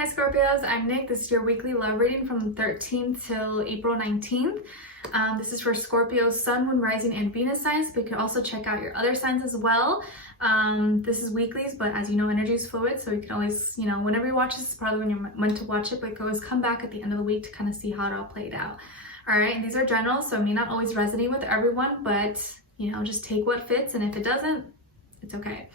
Hi Scorpios, I'm Nick. This is your weekly love reading from the 13th till April 19th. This is for Scorpio, Sun, Moon, Rising, and Venus signs, but you can also check out your other signs as well. This is weeklies, but as you know, energy is fluid, so you can always, whenever you watch this is probably when you're meant to watch it, but you can always come back at the end of the week to kind of see how it all played out. Alright, and these are general, so it may not always resonate with everyone, but, just take what fits, and if it doesn't, it's okay.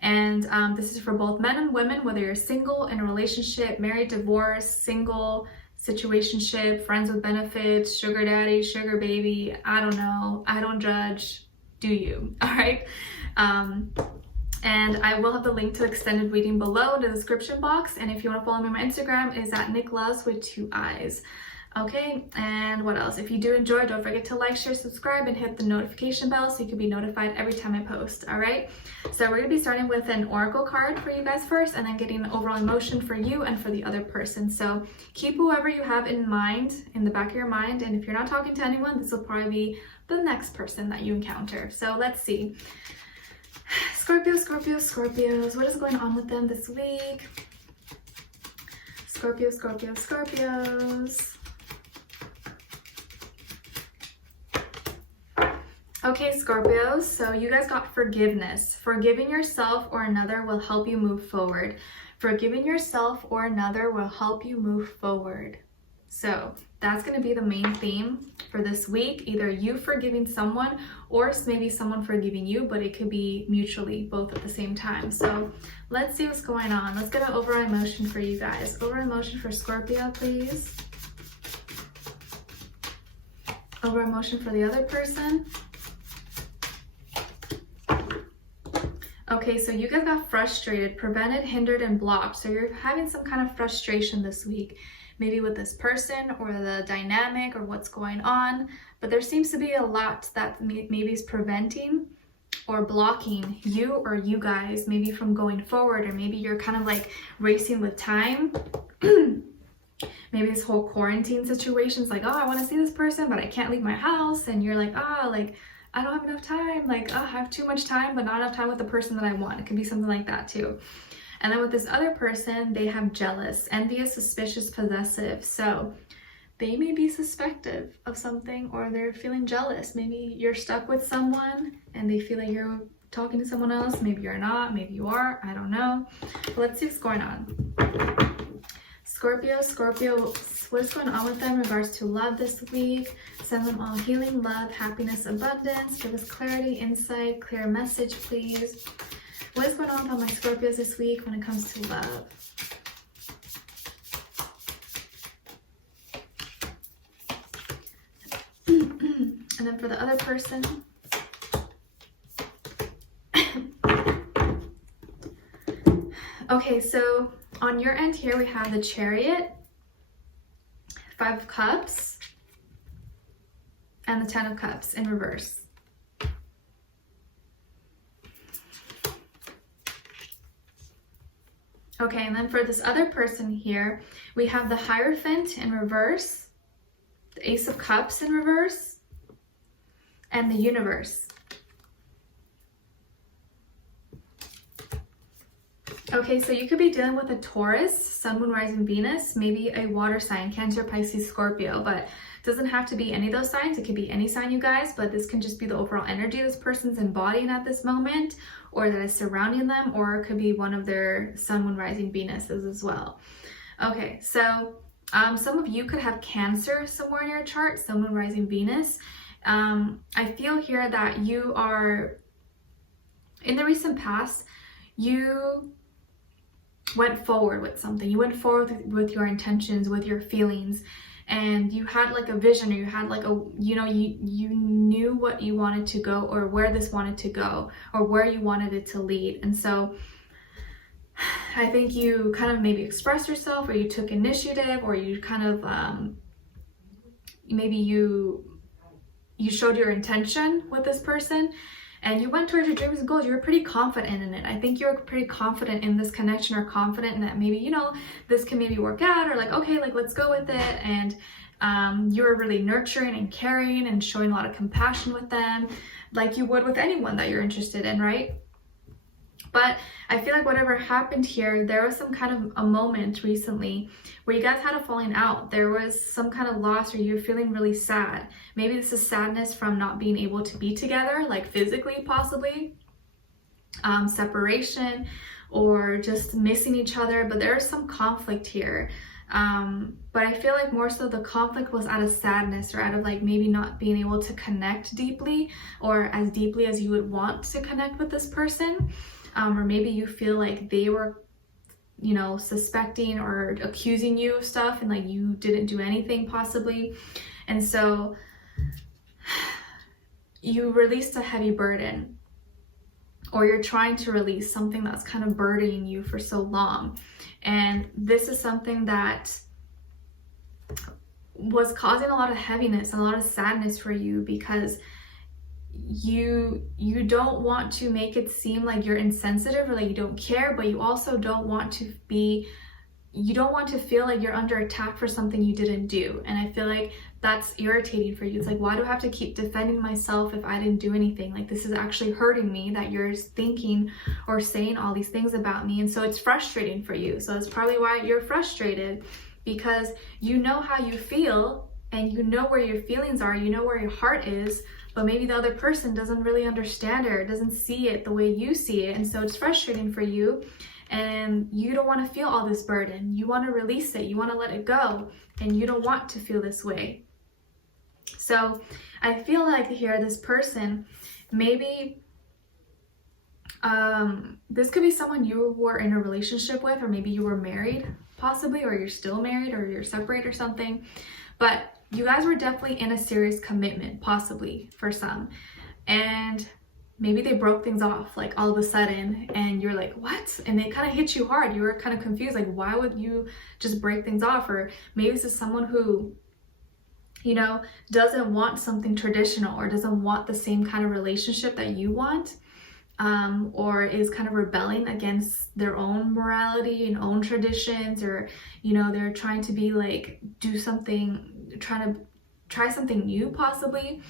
And this is for both men and women, whether you're single, in a relationship, married, divorced, single, situationship, friends with benefits, sugar daddy, sugar baby, I don't know, I don't judge, do you, all right? And I will have the link to the extended reading below in the description box, and if you want to follow me on my Instagram, it is at Nicloves with 2 eyes. Okay, and what else? If you do enjoy, don't forget to like, share, subscribe, and hit the notification bell so you can be notified every time I post, all right? So we're going to be starting with an oracle card for you guys first, and then getting the overall emotion for you and for the other person. So keep whoever you have in mind in the back of your mind, and if you're not talking to anyone, this will probably be the next person that you encounter. So let's see. Scorpios, what is going on with them this week? Scorpios. Okay, Scorpios, so you guys got forgiveness. Forgiving yourself or another will help you move forward. Forgiving yourself or another will help you move forward. So that's going to be the main theme for this week. Either you forgiving someone or maybe someone forgiving you, but it could be mutually both at the same time. So let's see what's going on. Let's get an overall emotion for you guys. Overall emotion for Scorpio, please. Overall emotion for the other person. Okay, so you guys got frustrated, prevented, hindered, and blocked. So you're having some kind of frustration this week, maybe with this person or the dynamic or what's going on. But there seems to be a lot that maybe is preventing or blocking you or you guys maybe from going forward, or maybe you're kind of like racing with time. Maybe this whole quarantine situation is like, oh, I want to see this person, but I can't leave my house. And you're like, I don't have enough time, I have too much time, but not enough time with the person that I want. It could be something like that too. And then with this other person, they have jealous, envious, suspicious, possessive. So they may be suspective of something, or they're feeling jealous. Maybe you're stuck with someone and they feel like you're talking to someone else. Maybe you're not, maybe you are, I don't know. But let's see what's going on. Scorpio, what is going on with them in regards to love this week? Send them all healing, love, happiness, abundance. Give us clarity, insight, clear message, please. What is going on with all my Scorpios this week when it comes to love? And then for the other person. Okay, so on your end here, we have the Chariot, 5 of Cups, and the 10 of Cups in reverse. Okay, and then for this other person here, we have the Hierophant in reverse, the Ace of Cups in reverse, and the Universe. Okay, so you could be dealing with a Taurus, Sun, Moon, Rising, Venus, maybe a water sign, Cancer, Pisces, Scorpio, but it doesn't have to be any of those signs. It could be any sign, you guys, but this can just be the overall energy this person's embodying at this moment, or that is surrounding them, or it could be one of their Sun, Moon, Rising, Venuses as well. Okay, so some of you could have Cancer somewhere in your chart, Sun, Moon, Rising, Venus. I feel here that you are, in the recent past, you went forward with something. You went forward with your intentions, with your feelings, and you had like a vision, or you had like a, you knew what you wanted to go, or where this wanted to go, or where you wanted it to lead. And so I think you kind of maybe expressed yourself, or you took initiative, or you kind of maybe you showed your intention with this person, and you went towards your dreams and goals. You were pretty confident in it. I think you're pretty confident in this connection, or confident in that maybe, this can maybe work out, or like, okay, like let's go with it. And you were really nurturing and caring and showing a lot of compassion with them, like you would with anyone that you're interested in, right? But I feel like whatever happened here, there was some kind of a moment recently where you guys had a falling out. There was some kind of loss, or you're feeling really sad. Maybe this is sadness from not being able to be together, like physically possibly, separation, or just missing each other. But there is some conflict here. But I feel like more so the conflict was out of sadness, or out of like maybe not being able to connect deeply, or as deeply as you would want to connect with this person. Or maybe you feel like they were, you know, suspecting or accusing you of stuff, and like you didn't do anything possibly. And so you released a heavy burden, or you're trying to release something that's kind of burdening you for so long. And this is something that was causing a lot of heaviness and a lot of sadness for you, because you don't want to make it seem like you're insensitive or like you don't care, but you also don't want to feel like you're under attack for something you didn't do. And I feel like that's irritating for you. It's like, why do I have to keep defending myself if I didn't do anything? Like, this is actually hurting me that you're thinking or saying all these things about me. And so it's frustrating for you. So that's probably why you're frustrated, because you know how you feel and you know where your feelings are, you know where your heart is, but maybe the other person doesn't really understand it or doesn't see it the way you see it. And so it's frustrating for you, and you don't want to feel all this burden. You want to release it, you want to let it go, and you don't want to feel this way. So I feel like here, this person, maybe this could be someone you were in a relationship with, or maybe you were married possibly, or you're still married, or you're separated or something. But you guys were definitely in a serious commitment, possibly for some. And maybe they broke things off like all of a sudden, and you're like, what? And it kind of hit you hard. You were kind of confused, like, why would you just break things off? Or maybe this is someone who, you know, doesn't want something traditional, or doesn't want the same kind of relationship that you want, or is kind of rebelling against their own morality and own traditions, or, you know, they're trying to be like, do something, trying to try something new possibly,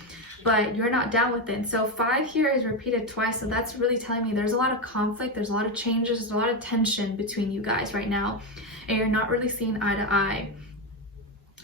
but you're not down with it. So 5 here is repeated twice, so that's really telling me there's a lot of conflict, there's a lot of changes, there's a lot of tension between you guys right now, and you're not really seeing eye to eye.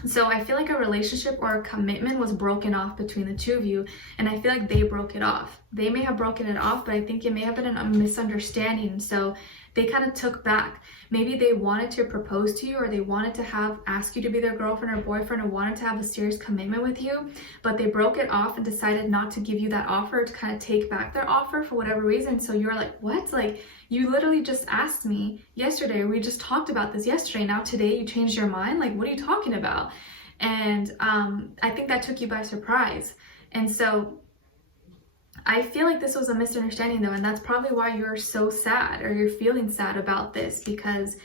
So I feel like a relationship or a commitment was broken off between the two of you, and I feel like they broke it off. They may have broken it off, but I think it may have been a misunderstanding. So they kind of took back. Maybe they wanted to propose to you, or they wanted to ask you to be their girlfriend or boyfriend, or wanted to have a serious commitment with you, but they broke it off and decided not to give you that offer, to kind of take back their offer for whatever reason. So you're like, what? Like, you literally just asked me yesterday, we just talked about this yesterday, now today you changed your mind? Like, what are you talking about? And I think that took you by surprise. And so I feel like this was a misunderstanding though, and that's probably why you're so sad, or you're feeling sad about this, because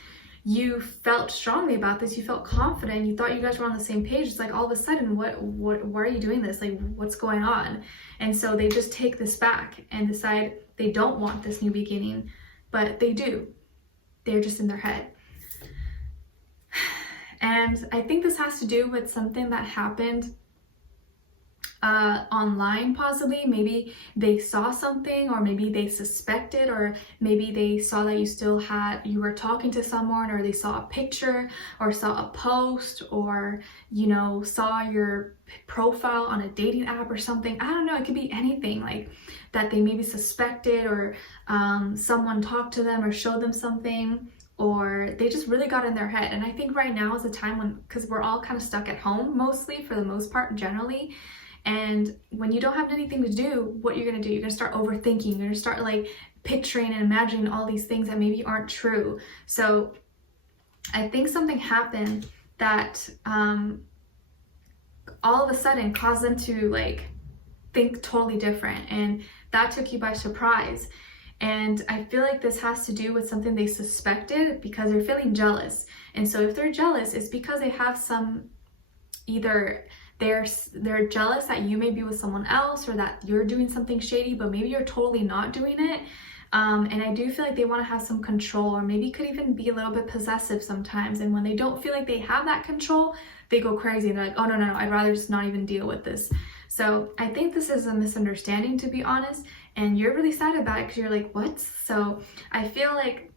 you felt strongly about this, you felt confident, you thought you guys were on the same page. It's like all of a sudden, why are you doing this? Like, what's going on? And so they just take this back and decide they don't want this new beginning, but they do. They're just in their head. And I think this has to do with something that happened online possibly. Maybe they saw something, or maybe they suspected, or maybe they saw that you were talking to someone, or they saw a picture, or saw a post, or, you know, saw your profile on a dating app or something. I don't know, it could be anything like that. They maybe suspected, or someone talked to them or showed them something, or they just really got in their head. And I think right now is the time when, because we're all kind of stuck at home mostly, for the most part, generally. And when you don't have anything to do, what you're going to do, you're going to start overthinking. You're going to start like picturing and imagining all these things that maybe aren't true. So I think something happened that all of a sudden caused them to like think totally different. And that took you by surprise. And I feel like this has to do with something they suspected, because they're feeling jealous. And so if they're jealous, it's because they have some, either they're jealous that you may be with someone else, or that you're doing something shady, but maybe you're totally not doing it. And I do feel like they want to have some control, or maybe could even be a little bit possessive sometimes. And when they don't feel like they have that control, they go crazy and they're like, oh no, I'd rather just not even deal with this. So I think this is a misunderstanding, to be honest. and you're really sad about it because you're like, what? So I feel like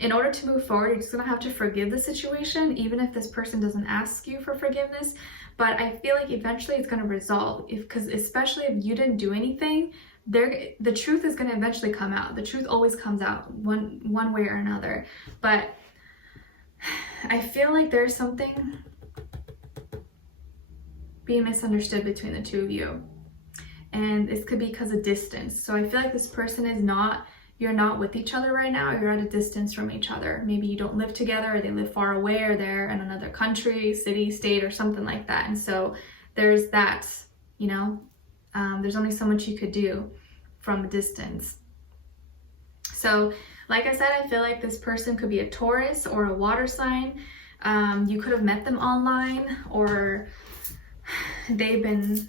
in order to move forward, you're just gonna have to forgive the situation, even if this person doesn't ask you for forgiveness. But I feel like eventually it's gonna resolve, because especially if you didn't do anything, the truth is gonna eventually come out. The truth always comes out one way or another. But I feel like there's something being misunderstood between the two of you, and this could be because of distance. So I feel like this person is not, you're not with each other right now, you're at a distance from each other. Maybe you don't live together, or they live far away, or they're in another country, city, state, or something like that. And so there's that, you know, there's only so much you could do from a distance. So like I said, I feel like this person could be a Taurus or a water sign. You could have met them online, or they've been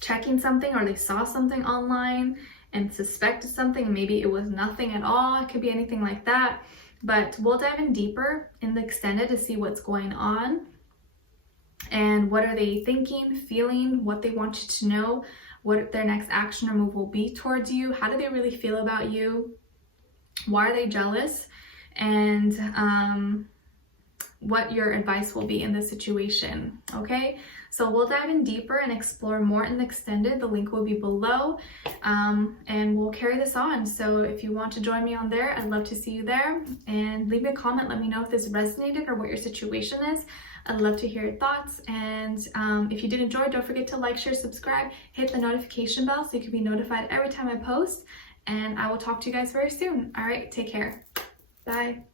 checking something, or they saw something online and suspected something, and maybe it was nothing at all. It could be anything like that. But we'll dive in deeper in the extended to see what's going on and what are they thinking, feeling, what they want you to know, what their next action or move will be towards you. How do they really feel about you? Why are they jealous? And what your advice will be in this situation. Okay, so we'll dive in deeper and explore more in the extended. The link will be below, and we'll carry this on. So if you want to join me on there, I'd love to see you there, and leave me a comment. Let me know if this resonated or what your situation is. I'd love to hear your thoughts. And if you did enjoy, don't forget to like, share, subscribe, hit the notification bell so you can be notified every time I post, and I will talk to you guys very soon. All right, take care. Bye.